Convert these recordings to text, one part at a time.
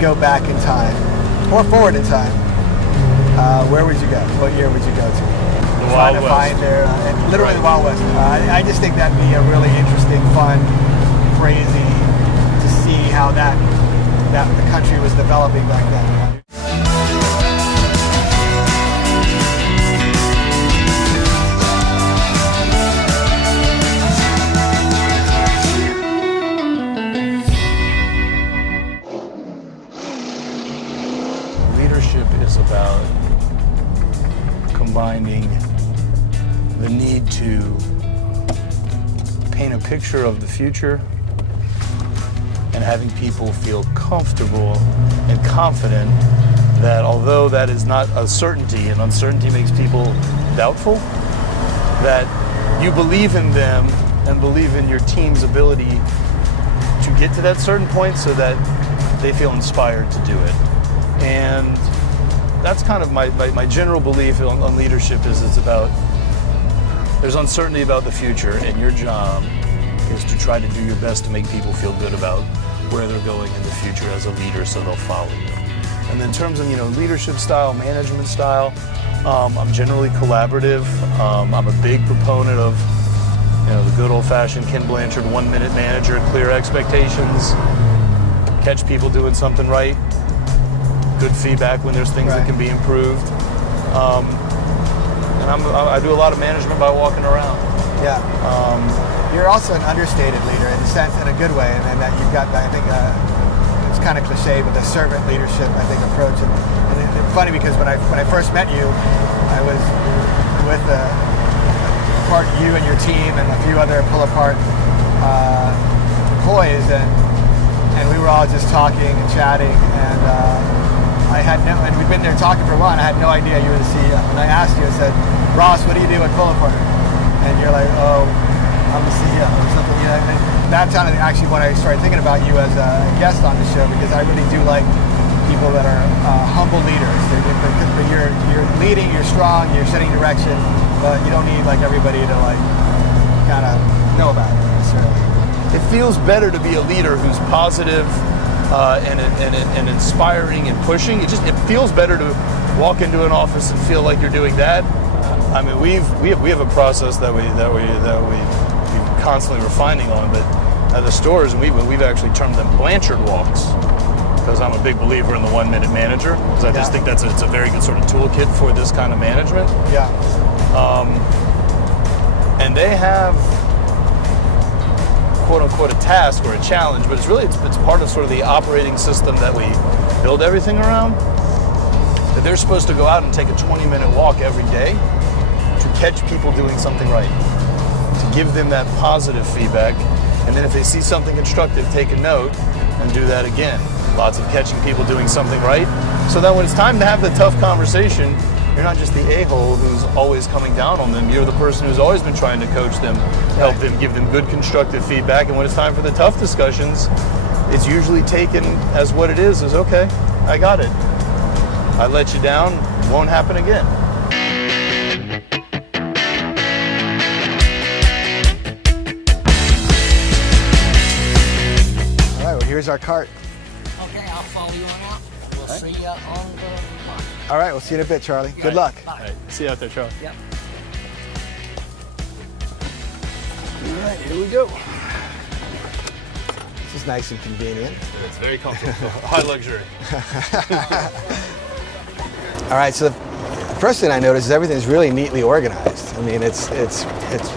go back in time, or forward in time, where would you go? What year would you go to? The Wild West. Find their, literally the Wild West. I just think that'd be a really interesting, fun, crazy to see how that the country was developing back then. Leadership is about combining the need to paint a picture of the future and having people feel comfortable and confident that although that is not a certainty, and uncertainty makes people doubtful, that you believe in them and believe in your team's ability to get to that certain point so that they feel inspired to do it. And that's kind of my general belief on leadership is there's uncertainty about the future, and your job is to try to do your best to make people feel good about where they're going in the future as a leader so they'll follow you. And then in terms of leadership style, management style, I'm generally collaborative. I'm a big proponent of the good old-fashioned Ken Blanchard 1-minute manager, clear expectations, catch people doing something right, good feedback when there's things that can be improved. And I do a lot of management by walking around. Yeah. You're also an understated leader in a sense, in a good way, and that you've got, I think, it's kind of cliche, but the servant leadership, I think, approach. And it's funny because when I first met you, I was with you and your team and a few other pull-apart employees, and we were all just talking and chatting, and and we'd been there talking for a while, and I had no idea you were the CEO. And I asked you, I said, Ross, what do you do at Pull-Apart? And you're like, oh, I'm the CEO or something. And that's kind of actually when I started thinking about you as a guest on the show, because I really do like people that are humble leaders. You're leading, you're strong, you're setting direction, but you don't need everybody to kind of know about it necessarily. It feels better to be a leader who's positive and inspiring and pushing. It feels better to walk into an office and feel like you're doing that. I mean, we have a process that we're constantly refining on, but at the stores we've actually termed them Blanchard walks, because I'm a big believer in the 1-minute manager, because I just think it's a very good sort of toolkit for this kind of management. Yeah. And they have quote unquote a task or a challenge, but it's part of sort of the operating system that we build everything around. That they're supposed to go out and take a 20-minute walk every day to catch people doing something right, to give them that positive feedback, and then if they see something constructive, take a note and do that again. Lots of catching people doing something right, so that when it's time to have the tough conversation, you're not just the a-hole who's always coming down on them. You're the person who's always been trying to coach them, help them, give them good constructive feedback, and when it's time for the tough discussions, it's usually taken as what it is okay, I got it. I let you down, won't happen again. All right, well, here's our cart. Okay, I'll follow you on out. We'll see you on the block. All right, we'll see you in a bit, Charlie. Good luck. All right, see you out there, Charlie. Yep. All right, here we go. This is nice and convenient. It's very comfortable. High luxury. All right, so the first thing I noticed is everything's really neatly organized. I mean, it's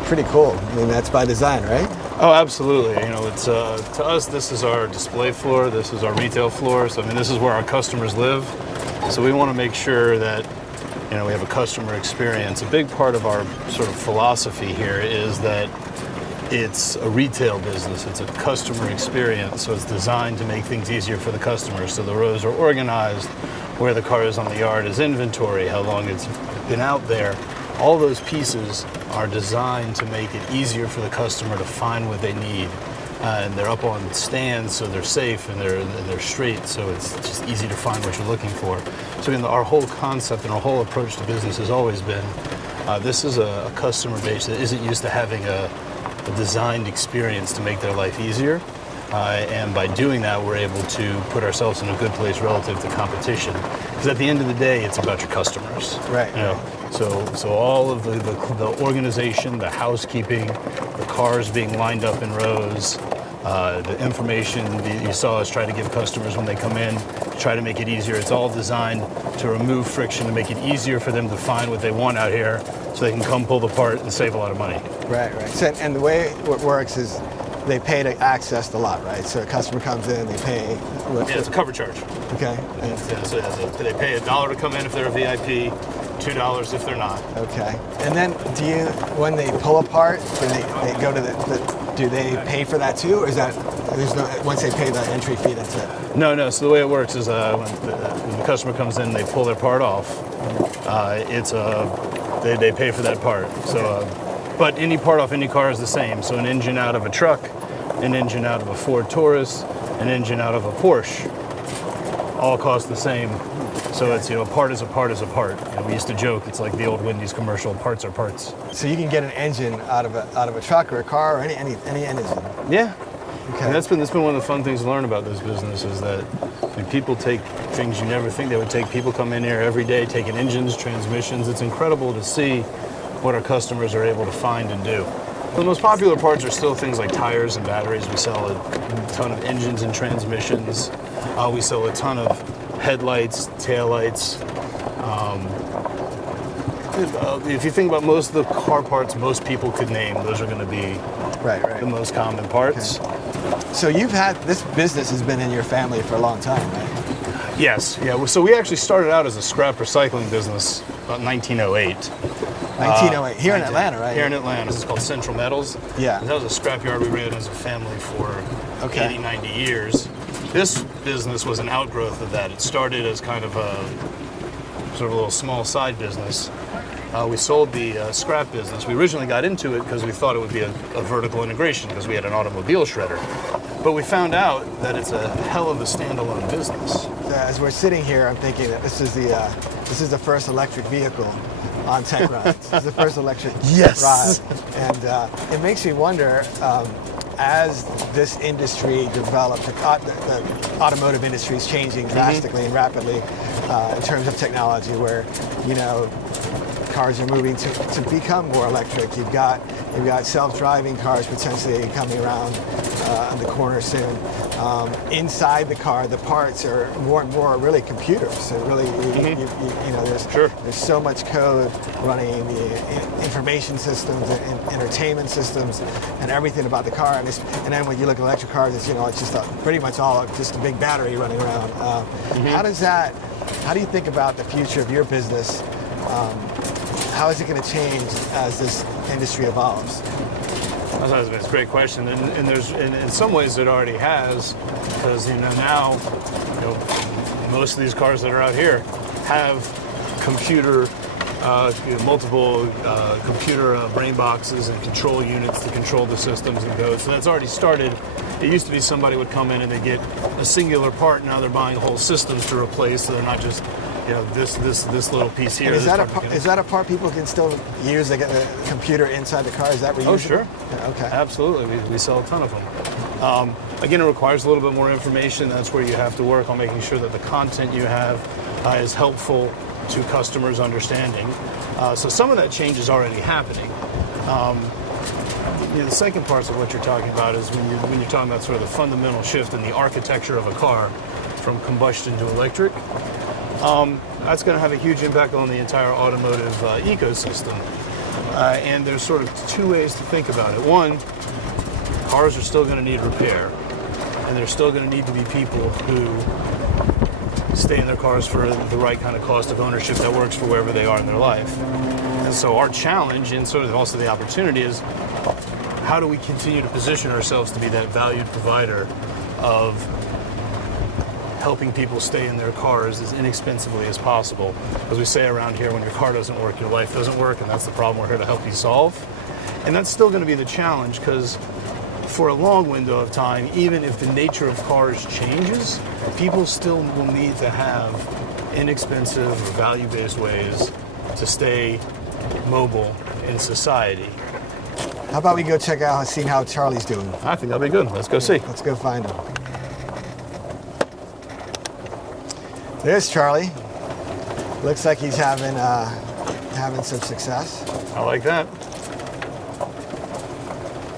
pretty cool. I mean, that's by design, right? Oh, absolutely. It's to us, this is our display floor. This is our retail floor. So, I mean, this is where our customers live. So we want to make sure that, we have a customer experience. A big part of our sort of philosophy here is that it's a retail business. It's a customer experience. So it's designed to make things easier for the customer. So the rows are organized, where the car is on the yard is inventory, how long it's been out there. All those pieces are designed to make it easier for the customer to find what they need. And they're up on stands, so they're safe and they're straight, so it's just easy to find what you're looking for. So again, our whole concept and our whole approach to business has always been, this is a customer base that isn't used to having a designed experience to make their life easier. And by doing that, we're able to put ourselves in a good place relative to competition. Because at the end of the day, it's about your customers. Right. You know, so all of the organization, the housekeeping, the cars being lined up in rows, the information that you saw us try to give customers when they come in, to try to make it easier. It's all designed to remove friction, to make it easier for them to find what they want out here so they can come pull the part and save a lot of money. Right, right. So, and the way it works is they pay to access the lot, right? So a customer comes in, they pay. Yeah, it's a cover charge. Okay. So they pay $1 to come in if they're a VIP, $2 if they're not. Okay. And then do you, when they pull apart, when they go to do they pay for that too? Or is that, there's no, once they pay the entry fee, that's it? No. So the way it works is when the customer comes in, they pull their part off. They pay for that part. So, but any part off any car is the same. So an engine out of a truck, an engine out of a Ford Taurus, an engine out of a Porsche, all cost the same. So it's, a part is a part is a part. We used to joke, it's like the old Wendy's commercial, parts are parts. So you can get an engine out of a truck or a car or any engine. Yeah. Okay. And that's been one of the fun things to learn about this business is that people take things you never think they would take. People come in here every day taking engines, transmissions. It's incredible to see what our customers are able to find and do. The most popular parts are still things like tires and batteries. We sell a ton of engines and transmissions. We sell a ton of headlights, taillights. If you think about most of the car parts most people could name, those are going to be the most common parts. Okay. So this business has been in your family for a long time, right? Yes, yeah. So we actually started out as a scrap recycling business about 1908. 1908, here in Atlanta, right? Here in Atlanta. This is called Central Metals. Yeah. And that was a scrapyard we ran as a family for 80, 90 years. This business was an outgrowth of that. It started as kind of a sort of a little small side business. We sold the scrap business. We originally got into it because we thought it would be a vertical integration because we had an automobile shredder. But we found out that it's a hell of a standalone business. As we're sitting here, I'm thinking that this is the first electric vehicle on Techrides. This is the first electric ride. And it makes me wonder, as this industry develops, the automotive industry is changing drastically and rapidly in terms of technology, where cars are moving to become more electric. You've got self-driving cars potentially coming around on the corner soon. Inside the car, the parts are more and more really computers. So really, there's so much code running the information systems and entertainment systems and everything about the car. And then when you look at electric cars, it's just pretty much all just a big battery running around. How do you think about the future of your business? How is it going to change as this industry evolves? That's a great question, and in some ways it already has, because now most of these cars that are out here have computer, multiple computer brain boxes and control units to control the systems and codes. So that's already started. It used to be somebody would come in and they get a singular part. Now they're buying whole systems to replace, so they're not just this little piece here. And is that a part people can still use? They get the computer inside the car. Is that reusable? Oh, sure. Yeah, okay. Absolutely. We sell a ton of them. Again, it requires a little bit more information. That's where you have to work on making sure that the content you have is helpful to customers' understanding. So some of that change is already happening. The second part of what you're talking about is when you're talking about sort of the fundamental shift in the architecture of a car from combustion to electric. That's going to have a huge impact on the entire automotive ecosystem. And there's sort of two ways to think about it. One, cars are still going to need repair, and there's still going to need to be people who stay in their cars for the right kind of cost of ownership that works for wherever they are in their life. And so our challenge, and sort of also the opportunity, is how do we continue to position ourselves to be that valued provider of helping people stay in their cars as inexpensively as possible. As we say around here, when your car doesn't work, your life doesn't work, and that's the problem we're here to help you solve. And that's still going to be the challenge, because for a long window of time, even if the nature of cars changes, people still will need to have inexpensive, value-based ways to stay mobile in society. How about we go check out, see how Charlie's doing? I think that'll be good. Let's go see. Let's go find him. There's Charlie. Looks like he's having some success. I like that.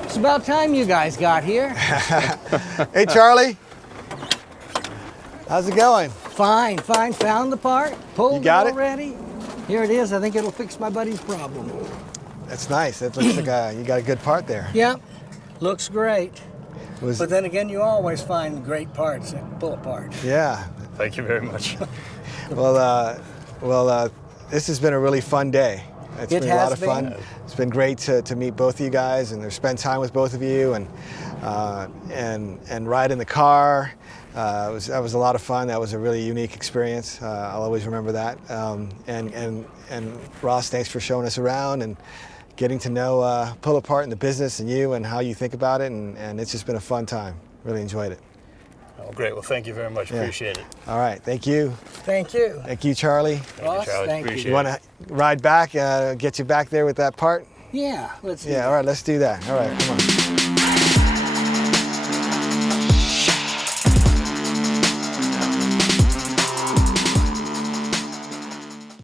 It's about time you guys got here. Hey, Charlie. How's it going? Fine, fine. Found the part. Pulled You got it it? already. Here it is. I think it'll fix my buddy's problem. That's nice. That looks like you got a good part there. Yep. Looks great. Was, But then again, you always find great parts that pull apart. yeah. Thank you very much. Well, this has been a really fun day. It's It been a lot has of fun. been. It's been great to meet both of you guys and to spend time with both of you and ride in the car. That was a lot of fun. That was a really unique experience. I'll always remember that. And Ross, thanks for showing us around and getting to know Pull Apart in the business and you and how you think about it. And it's just been a fun time. Really enjoyed it. Oh, great. Well, thank you very much. Yeah. Appreciate it. All right. Thank you. Thank you. Thank you, Charlie. Ross, Charlie. thank Appreciate you. You want to ride back, get you back there with that part? Yeah, let's do Yeah, that. all right, let's do that. All right, come on.